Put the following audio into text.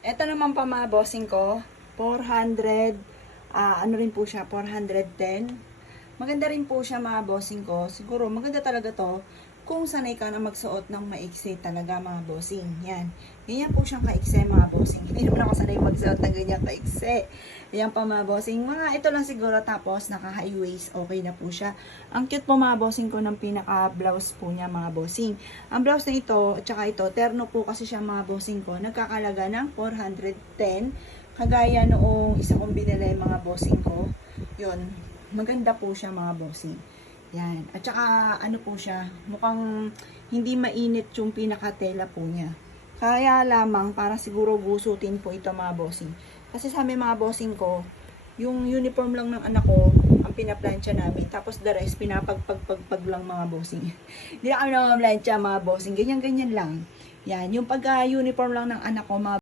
Ito naman pa mga bossing ko, 400, ano rin po siya, 410. Maganda rin po siya mga bossing ko. Siguro maganda talaga to kung sanay ka na magsuot ng maiksi talaga mga bossing. Yan. Ganyan po siyang kaiksi mga bossing. Hindi naman ako sanay magsuot ng ganyan kaiksi. Yan pa mga bossing. Mga ito lang siguro tapos naka high waist. Okay na po siya. Ang cute po mga bossing ko ng pinaka blouse po niya mga bossing. Ang blouse na ito at saka ito terno po kasi siya mga bossing ko. Nagkakalaga ng 410. Kagaya noong isa kong binili mga bossing ko. Yun. Maganda po siya mga bossing. Yan. At saka ano po siya, mukhang hindi mainit yung pinakatela po niya. Kaya lamang para siguro gusutin po ito mga bossing. Kasi sa amin mga bossing ko, yung uniform lang ng anak ko, ang pinaplansya namin. Tapos the rest, pinapagpagpagpag lang mga bossing. Hindi na kami naman plansya mga bossing. Ganyan-ganyan lang. Yan. Yung pagka-uniform lang ng anak ko, mga